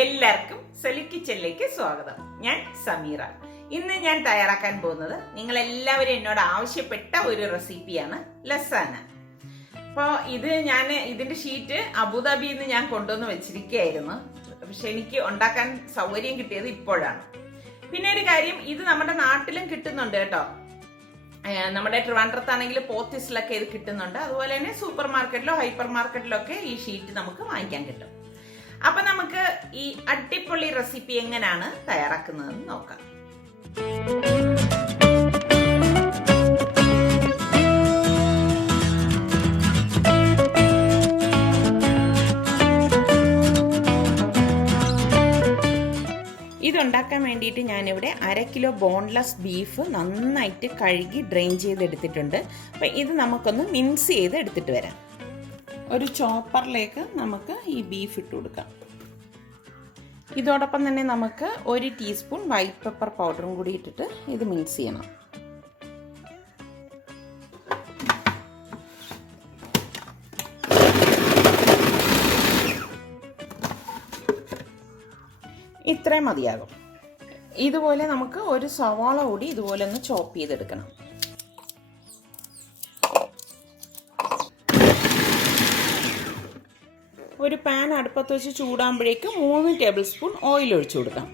എല്ലാവർക്കും സലു കിച്ചണിലേക്ക് സ്വാഗതം. ഞാൻ സമീറ. ഇന്ന് ഞാൻ തയ്യാറാക്കാൻ പോകുന്നത് നിങ്ങൾ എല്ലാവരും എന്നോട് ആവശ്യപ്പെട്ട ഒരു റെസിപ്പിയാണ് ലസാന. അപ്പോൾ ഇതിന്റെ ഷീറ്റ് അബുദാബിയിൽ നിന്ന് ഞാൻ കൊണ്ടുവന്ന് വെച്ചിരിക്കുകയായിരുന്നു. പക്ഷെ എനിക്ക് ഉണ്ടാക്കാൻ സൗകര്യം കിട്ടിയത് ഇപ്പോഴാണ്. പിന്നെ ഒരു കാര്യം, ഇത് നമ്മുടെ നാട്ടിലും കിട്ടുന്നുണ്ട് കേട്ടോ. നമ്മുടെ ട്രിവാൻഡ്രത്താണെങ്കിൽ പോത്തീസിലൊക്കെ ഇത് കിട്ടുന്നുണ്ട്. അതുപോലെ തന്നെ സൂപ്പർ മാർക്കറ്റിലോ ഹൈപ്പർ മാർക്കറ്റിലോ ഒക്കെ ഈ ഷീറ്റ് നമുക്ക് വാങ്ങിക്കാൻ കിട്ടും. അപ്പൊ നമുക്ക് ഈ അടിപൊളി റെസിപ്പി എങ്ങനെയാണ് തയ്യാറാക്കുന്നതെന്ന് നോക്കാം. ഇതുണ്ടാക്കാൻ വേണ്ടിയിട്ട് ഞാനിവിടെ 1/2 കിലോ ബോൺലെസ് ബീഫ് നന്നായിട്ട് കഴുകി ഡ്രെയിൻ ചെയ്തെടുത്തിട്ടുണ്ട്. അപ്പം ഇത് നമുക്കൊന്ന് മിൻസ് ചെയ്ത് എടുത്തിട്ട് വരാം. ഒരു ചോപ്പറിലേക്ക് നമുക്ക് ഈ ബീഫ് ഇട്ട് കൊടുക്കാം. ഇതോടൊപ്പം തന്നെ നമുക്ക് 1 ടീസ്പൂൺ വൈറ്റ് പെപ്പർ പൗഡറും കൂടി ഇട്ടിട്ട് ഇത് മിക്സ് ചെയ്യണം. ഇത്രയും മതിയാകും. ഇതുപോലെ നമുക്ക് ഒരു സവാള കൂടി ഇതുപോലെ ഒന്ന് ചോപ്പ് ചെയ്തെടുക്കണം. ഒരു പാൻ അടുപ്പത്ത് വെച്ച് ചൂടാകുമ്പോഴേക്ക് 3 ടേബിൾ സ്പൂൺ ഓയിൽ ഒഴിച്ചു കൊടുക്കാം.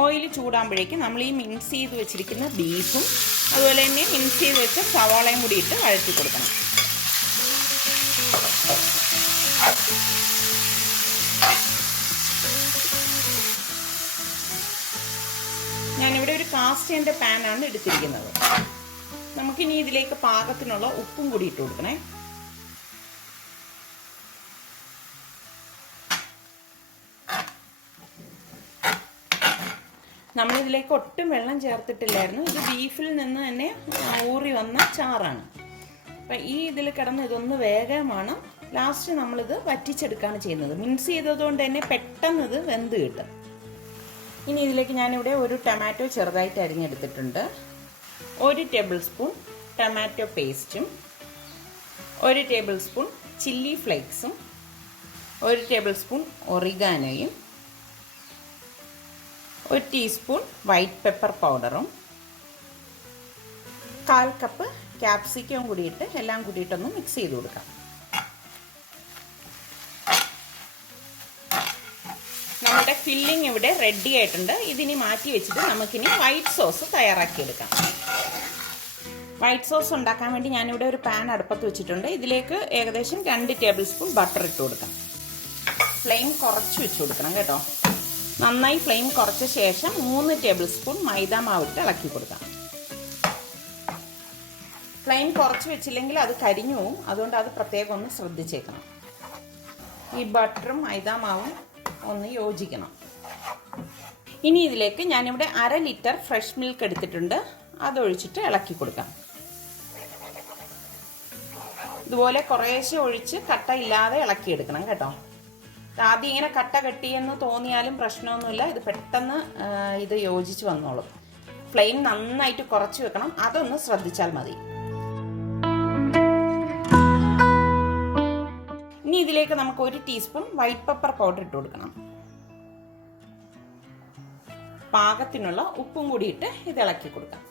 ഓയിൽ ചൂടാകുമ്പോഴേക്ക് നമ്മൾ ഈ മിക്സ് ചെയ്ത് വെച്ചിരിക്കുന്ന ബീഫും അതുപോലെ തന്നെ മിക്സ് ചെയ്ത് വെച്ച സവാളയും കൂടി ഇട്ട് വഴറ്റി കൊടുക്കണം. ഞാനിവിടെ ഒരു കാസ്റ്റിൻ്റെ പാനാണ് എടുത്തിരിക്കുന്നത്. നമുക്കിനി ഇതിലേക്ക് പാകത്തിനുള്ള ഉപ്പും കൂടി ഇട്ട് കൊടുക്കണേ. നമ്മളിതിലേക്ക് ഒട്ടും വെള്ളം ചേർത്തിട്ടില്ലായിരുന്നു. ഇത് ബീഫിൽ നിന്ന് തന്നെ ഊറി വന്ന ചാറാണ്. അപ്പം ഈ ഇതിൽ കിടന്ന് ഇതൊന്ന് വേഗമാണ്. ലാസ്റ്റ് നമ്മളിത് വറ്റിച്ചെടുക്കുകയാണ് ചെയ്യുന്നത്. മിക്സ് ചെയ്തതുകൊണ്ട് തന്നെ പെട്ടെന്ന് ഇത് വെന്ത് കിട്ടും. ഇനി ഇതിലേക്ക് ഞാനിവിടെ ഒരു ടൊമാറ്റോ ചെറുതായിട്ട് അരിഞ്ഞെടുത്തിട്ടുണ്ട്. 1 ടേബിൾ സ്പൂൺ ടൊമാറ്റോ പേസ്റ്റും 1 ടേബിൾ സ്പൂൺ ചില്ലി ഫ്ലേക്സും 1 ടേബിൾ സ്പൂൺ ഒറിഗാനോയും 1 ടീസ്പൂൺ വൈറ്റ് പെപ്പർ പൗഡറും 1/4 കപ്പ് ക്യാപ്സിക്കവും കൂടിയിട്ട് എല്ലാം കൂടിയിട്ടൊന്ന് മിക്സ് ചെയ്ത് കൊടുക്കാം. നമ്മുടെ ഫില്ലിംഗ് ഇവിടെ റെഡി ആയിട്ടുണ്ട്. ഇതിനി മാറ്റി വെച്ചിട്ട് നമുക്കിനി വൈറ്റ് സോസ് തയ്യാറാക്കിയെടുക്കാം. വൈറ്റ് സോസ് ഉണ്ടാക്കാൻ വേണ്ടി ഞാനിവിടെ ഒരു പാൻ അടുപ്പത്ത് വെച്ചിട്ടുണ്ട്. ഇതിലേക്ക് ഏകദേശം 2 ടേബിൾ സ്പൂൺ ബട്ടർ ഇട്ട് കൊടുക്കാം. ഫ്ലെയിം കുറച്ച് വെച്ച് കൊടുക്കണം കേട്ടോ. നന്നായി ഫ്ലെയിം കുറച്ച ശേഷം 3 ടേബിൾ സ്പൂൺ മൈദ മാവിട്ട് ഇളക്കി കൊടുക്കാം. ഫ്ലെയിം കുറച്ച് വെച്ചില്ലെങ്കിൽ അത് കരിഞ്ഞു പോവും. അതുകൊണ്ട് അത് പ്രത്യേകം ഒന്ന് ശ്രദ്ധിച്ചേക്കണം. ഈ ബട്ടറും മൈദ മാവും ഒന്ന് യോജിക്കണം. ഇനി ഇതിലേക്ക് ഞാനിവിടെ 1/2 ലിറ്റർ ഫ്രഷ് മിൽക്ക് എടുത്തിട്ടുണ്ട്. അതൊഴിച്ചിട്ട് ഇളക്കി കൊടുക്കാം. ഇതുപോലെ കുറേശ്ശെ ഒഴിച്ച് കട്ട ഇല്ലാതെ ഇളക്കിയെടുക്കണം കേട്ടോ. ആദ്യം ഇങ്ങനെ കട്ട കെട്ടിയെന്ന് തോന്നിയാലും പ്രശ്നമൊന്നുമില്ല. ഇത് പെട്ടെന്ന് ഇത് യോജിച്ച് വന്നോളും. ഫ്ലെയിം നന്നായിട്ട് കുറച്ച് വെക്കണം. അതൊന്ന് ശ്രദ്ധിച്ചാൽ മതി. ഇനി ഇതിലേക്ക് നമുക്ക് 1 ടീസ്പൂൺ വൈറ്റ് പെപ്പർ പൗഡർ ഇട്ട് കൊടുക്കണം. പാകത്തിനുള്ള ഉപ്പും കൂടി ഇട്ട് ഇത് ഇളക്കി കൊടുക്കാം.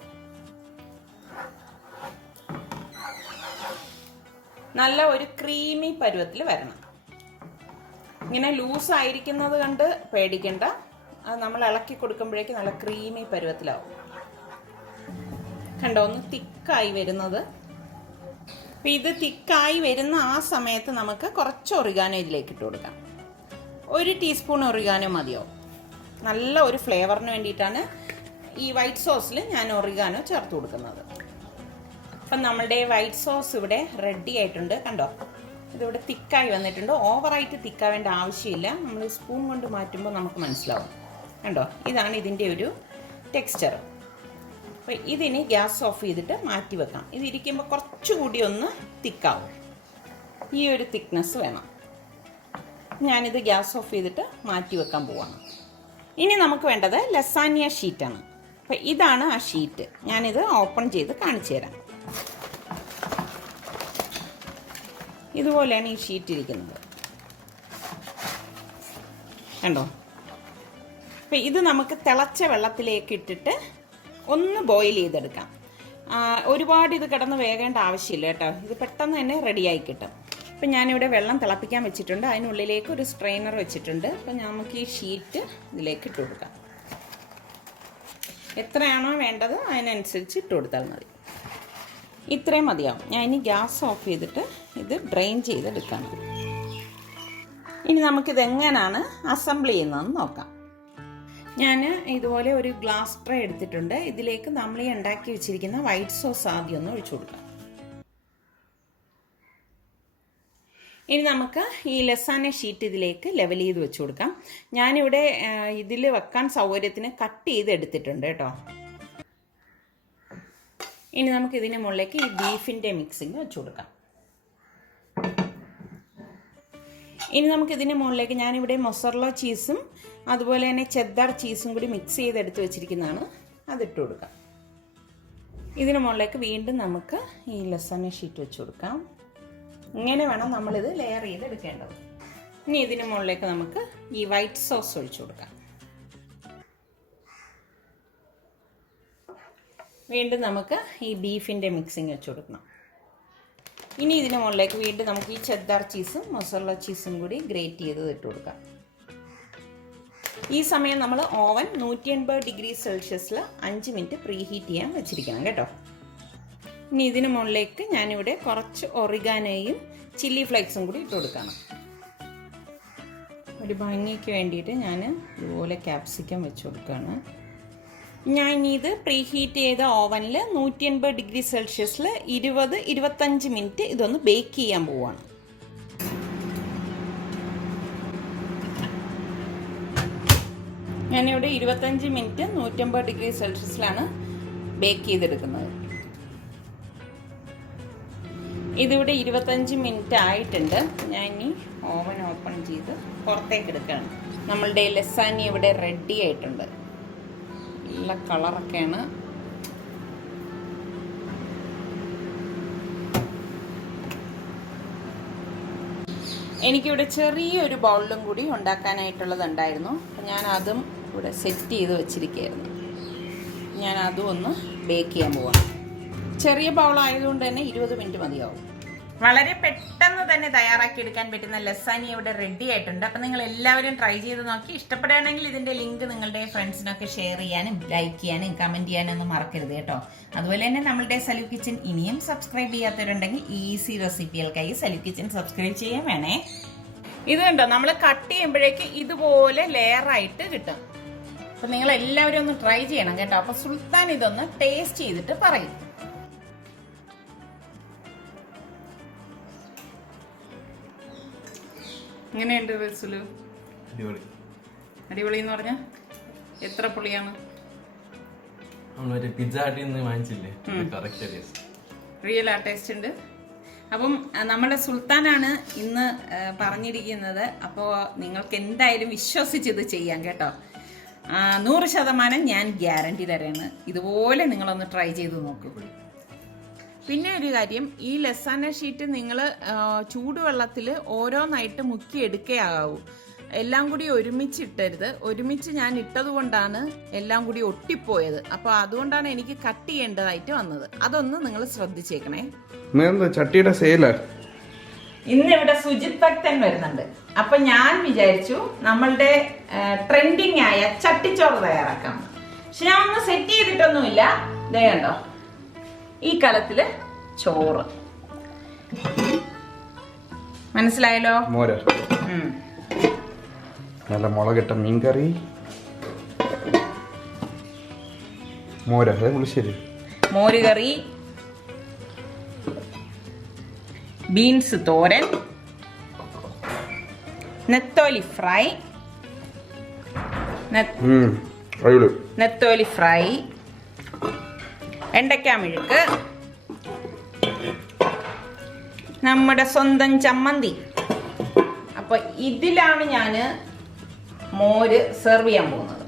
നല്ല ഒരു ക്രീമി പരുവത്തിൽ വരണം. ഇങ്ങനെ ലൂസ് ആയിരിക്കുന്നത് കണ്ട് പേടിക്കണ്ട. അത് നമ്മൾ ഇളക്കി കൊടുക്കുമ്പോഴേക്ക് നല്ല ക്രീമി പരുവത്തിലാവും. കണ്ടോ, ഒന്ന് തിക്കായി വരുന്നത്. അപ്പം ഇത് തിക്കായി വരുന്ന ആ സമയത്ത് നമുക്ക് കുറച്ച് ഒറിഗാനോ ഇതിലേക്ക് ഇട്ട് കൊടുക്കാം. 1 ടീസ്പൂൺ ഒറിഗാനോ മതിയോ. നല്ല ഒരു ഫ്ലേവറിന് വേണ്ടിയിട്ടാണ് ഈ വൈറ്റ് സോസിൽ ഞാൻ ഒറിഗാനോ ചേർത്ത് കൊടുക്കുന്നത്. അപ്പം നമ്മളുടെ വൈറ്റ് സോസ് ഇവിടെ റെഡി ആയിട്ടുണ്ട്. കണ്ടോ, ഇതിവിടെ തിക്കായി വന്നിട്ടുണ്ട്. ഓവറായിട്ട് തിക്കാവേണ്ട ആവശ്യമില്ല. നമ്മൾ സ്പൂൺ കൊണ്ട് മാറ്റുമ്പോൾ നമുക്ക് മനസ്സിലാവും. കണ്ടോ, ഇതാണ് ഇതിൻ്റെ ഒരു ടെക്സ്ചർ. അപ്പോൾ ഇതിന് ഗ്യാസ് ഓഫ് ചെയ്തിട്ട് മാറ്റി വെക്കാം. ഇതിരിക്കുമ്പോൾ കുറച്ചുകൂടി ഒന്ന് തിക്കാവും. ഈ ഒരു തിക്നെസ് വേണം. ഞാനിത് ഗ്യാസ് ഓഫ് ചെയ്തിട്ട് മാറ്റി വെക്കാൻ പോവാണ്. ഇനി നമുക്ക് വേണ്ടത് ലസാനിയ ഷീറ്റാണ്. അപ്പോൾ ഇതാണ് ആ ഷീറ്റ്. ഞാനിത് ഓപ്പൺ ചെയ്ത് കാണിച്ചു തരാം. ഇതുപോലെയാണ് ഈ ഷീറ്റ് ഇരിക്കുന്നത്. കണ്ടോ? അപ്പം ഇത് നമുക്ക് തിളച്ച വെള്ളത്തിലേക്ക് ഇട്ടിട്ട് ഒന്ന് ബോയിൽ ചെയ്തെടുക്കാം. ഒരുപാട് ഇത് കിടന്ന് വേകേണ്ട ആവശ്യമില്ല കേട്ടോ. ഇത് പെട്ടെന്ന് തന്നെ റെഡിയായി കിട്ടും. അപ്പം ഞാനിവിടെ വെള്ളം തിളപ്പിക്കാൻ വെച്ചിട്ടുണ്ട്. അതിനുള്ളിലേക്ക് ഒരു സ്ട്രെയിനർ വെച്ചിട്ടുണ്ട്. അപ്പം നമുക്ക് ഈ ഷീറ്റ് ഇതിലേക്ക് ഇട്ട് കൊടുക്കാം. എത്രയാണോ വേണ്ടത് അതിനനുസരിച്ച് ഇട്ട് കൊടുത്താൽ മതി. ഇത്രയും മതിയാവും. ഞാൻ ഇനി ഗ്യാസ് ഓഫ് ചെയ്തിട്ട് ഇത് ഡ്രെയിൻ ചെയ്തെടുക്കാം. ഇനി നമുക്കിതെങ്ങനെയാണ് അസംബിൾ ചെയ്യുന്നതെന്ന് നോക്കാം. ഞാൻ ഇതുപോലെ ഒരു ഗ്ലാസ് ട്രേ എടുത്തിട്ടുണ്ട്. ഇതിലേക്ക് നമ്മൾ ഈ ഉണ്ടാക്കി വെച്ചിരിക്കുന്ന വൈറ്റ് സോസ് ആദ്യം ഒന്ന് ഒഴിച്ചു കൊടുക്കാം. ഇനി നമുക്ക് ഈ ലസാന ഷീറ്റ് ഇതിലേക്ക് ലെവൽ ചെയ്ത് വെച്ച് കൊടുക്കാം. ഞാനിവിടെ ഇതിൽ വെക്കാൻ സൗകര്യത്തിന് കട്ട് ചെയ്ത് എടുത്തിട്ടുണ്ട് കേട്ടോ. ഇനി നമുക്ക് ഇതിന് മുകളിലേക്ക് ഈ ബീഫിൻ്റെ മിക്സിങ് വെച്ച് കൊടുക്കാം. ഇനി നമുക്കിതിന് മുകളിലേക്ക് ഞാനിവിടെ മൊസറല്ല ചീസും അതുപോലെ തന്നെ ചെദ്ദാർ ചീസും കൂടി മിക്സ് ചെയ്തെടുത്ത് വെച്ചിരിക്കുന്നതാണ്. അതിട്ട് കൊടുക്കാം. ഇതിന് മുകളിലേക്ക് വീണ്ടും നമുക്ക് ഈ ലസാന ഷീറ്റ് വെച്ച് കൊടുക്കാം. ഇങ്ങനെ വേണം നമ്മളിത് ലെയർ ചെയ്തെടുക്കേണ്ടത്. ഇനി ഇതിന് മുകളിലേക്ക് നമുക്ക് ഈ വൈറ്റ് സോസ് ഒഴിച്ചു കൊടുക്കാം. വീണ്ടും നമുക്ക് ഈ ബീഫിൻ്റെ മിക്സിങ് വെച്ച് കൊടുക്കണം. ഇനി ഇതിന് മുകളിലേക്ക് വീണ്ടും നമുക്ക് ഈ ചെദ്ദാർ ചീസും മൊസറല്ല ചീസും കൂടി ഗ്രേറ്റ് ചെയ്ത് ഇട്ട് കൊടുക്കാം. ഈ സമയം നമ്മൾ ഓവൻ 180 ഡിഗ്രി സെൽഷ്യസിൽ 5 മിനിറ്റ് പ്രീ ഹീറ്റ് ചെയ്യാൻ വെച്ചിരിക്കണം കേട്ടോ. ഇനി ഇതിന് മുകളിലേക്ക് ഞാനിവിടെ കുറച്ച് ഒറിഗാനോയും ചില്ലി ഫ്ലേക്സും കൂടി ഇട്ട് കൊടുക്കണം. ഒരു ഭംഗിക്ക് വേണ്ടിയിട്ട് ഞാൻ ഇതുപോലെ ക്യാപ്സിക്കം വെച്ച് കൊടുക്കുകയാണ്. ഞാൻ ഇത് പ്രീ ഹീറ്റ് ചെയ്ത ഓവനിൽ 180 ഡിഗ്രി സെൽഷ്യസിൽ 20-25 മിനിറ്റ് ഇതൊന്ന് ബേക്ക് ചെയ്യാൻ പോവുകയാണ്. ഞാനിവിടെ 25 മിനിറ്റ് 180 ഡിഗ്രി സെൽഷ്യസിലാണ് ബേക്ക് ചെയ്തെടുക്കുന്നത്. ഇതിവിടെ 25 മിനിറ്റ് ആയിട്ടുണ്ട്. ഞാൻ ഇനി ഓവൻ ഓപ്പൺ ചെയ്ത് പുറത്തേക്ക് എടുക്കുകയാണ്. നമ്മളുടെ ലസാനി ഇവിടെ റെഡി ആയിട്ടുണ്ട്. നല്ല കളറൊക്കെയാണ്. എനിക്കിവിടെ ചെറിയൊരു ബൗളിലും കൂടി ഉണ്ടാക്കാനായിട്ടുള്ളതുണ്ടായിരുന്നു. അപ്പം ഞാൻ അതും ഇവിടെ സെറ്റ് ചെയ്ത് വെച്ചിരിക്കുകയായിരുന്നു. ഞാൻ അതും ഒന്ന് ബേക്ക് ചെയ്യാൻ പോവാം. ചെറിയ ബൗളായതുകൊണ്ട് തന്നെ 20 മിനിറ്റ് മതിയാവും. വളരെ പെട്ടെന്ന് തന്നെ തയ്യാറാക്കിയെടുക്കാൻ പറ്റുന്ന ലസാനി ഇവിടെ റെഡി ആയിട്ടുണ്ട്. അപ്പം നിങ്ങൾ എല്ലാവരും ട്രൈ ചെയ്ത് നോക്കി. ഇഷ്ടപ്പെടുകയാണെങ്കിൽ ഇതിൻ്റെ ലിങ്ക് നിങ്ങളുടെ ഫ്രണ്ട്സിനൊക്കെ ഷെയർ ചെയ്യാനും ലൈക്ക് ചെയ്യാനും കമൻറ്റ് ചെയ്യാനും ഒന്നും മറക്കരുത് കേട്ടോ. അതുപോലെ തന്നെ നമ്മളുടെ സലു കിച്ചൻ ഇനിയും സബ്സ്ക്രൈബ് ചെയ്യാത്തവരുണ്ടെങ്കിൽ ഈസി റെസിപ്പികൾക്കായി സലു കിച്ചൻ സബ്സ്ക്രൈബ് ചെയ്യാൻ വേണേ. ഇത് കണ്ടോ, നമ്മൾ കട്ട് ചെയ്യുമ്പോഴേക്ക് ഇതുപോലെ ലെയറായിട്ട് കിട്ടും. അപ്പം നിങ്ങൾ എല്ലാവരും ഒന്ന് ട്രൈ ചെയ്യണം കേട്ടോ. അപ്പം സുൽത്താൻ ഇതൊന്ന് ടേസ്റ്റ് ചെയ്തിട്ട് പറയും. എങ്ങനെയുണ്ട് സുലു? അടിപൊളി എന്ന് പറഞ്ഞാൽ എത്ര പുളിയാണ്? റിയൽ ആ ടേസ്റ്റ് ഉണ്ട്. അപ്പം നമ്മുടെ സുൽത്താനാണ് ഇന്ന് പറഞ്ഞിരിക്കുന്നത്. അപ്പോൾ നിങ്ങൾക്ക് എന്തായാലും വിശ്വസിച്ചിത് ചെയ്യാം കേട്ടോ. 100% ഞാൻ ഗ്യാരണ്ടി തരാണ്. ഇതുപോലെ നിങ്ങളൊന്ന് ട്രൈ ചെയ്ത് നോക്കൂ. പിന്നെ ഒരു കാര്യം, ഈ ലസാന ഷീറ്റ് നിങ്ങൾ ചൂടുവെള്ളത്തിൽ ഓരോന്നായിട്ട് മുക്കി എടുക്കുകയാവൂ. എല്ലാം കൂടി ഒരുമിച്ചിട്ടരുത്. ഒരുമിച്ച് ഞാൻ ഇട്ടത് കൊണ്ടാണ് എല്ലാം കൂടി ഒട്ടിപ്പോയത്. അപ്പോൾ അതുകൊണ്ടാണ് എനിക്ക് കട്ട് ചെയ്യേണ്ടതായിട്ട് വന്നത്. അതൊന്ന് നിങ്ങൾ ശ്രദ്ധിച്ചേക്കണേ. ചട്ടിയുടെ സെയിലാ ഇന്നിവിടെ സുജിത് ഭക്തൻ വരുന്നുണ്ട്. അപ്പൊ ഞാൻ വിചാരിച്ചു നമ്മളുടെ ട്രെൻഡിങ് ആയ ചട്ടിച്ചോറ് തയ്യാറാക്കാം. പക്ഷെ ഞാൻ ഒന്ന് സെറ്റ് ചെയ്തിട്ടൊന്നുമില്ല. ഇതേ കണ്ടോ, ഈ കലത്തില് ചോറ്. മനസ്സിലായല്ലോ? മോര്, നല്ല മുളകിട്ട മീൻകറി, മോര്, പുളിശ്ശേരി, മോരുകറി, ബീൻസ് തോരൻ, നെത്തോലി ഫ്രൈ, നെത്തോലി ഫ്രൈ, വെണ്ടയ്ക്ക മെഴുക്ക്, നമ്മുടെ സ്വന്തം ചമ്മന്തി. അപ്പൊ ഇതിലാണ് ഞാൻ മോര് സെർവ് ചെയ്യാൻ പോകുന്നത്.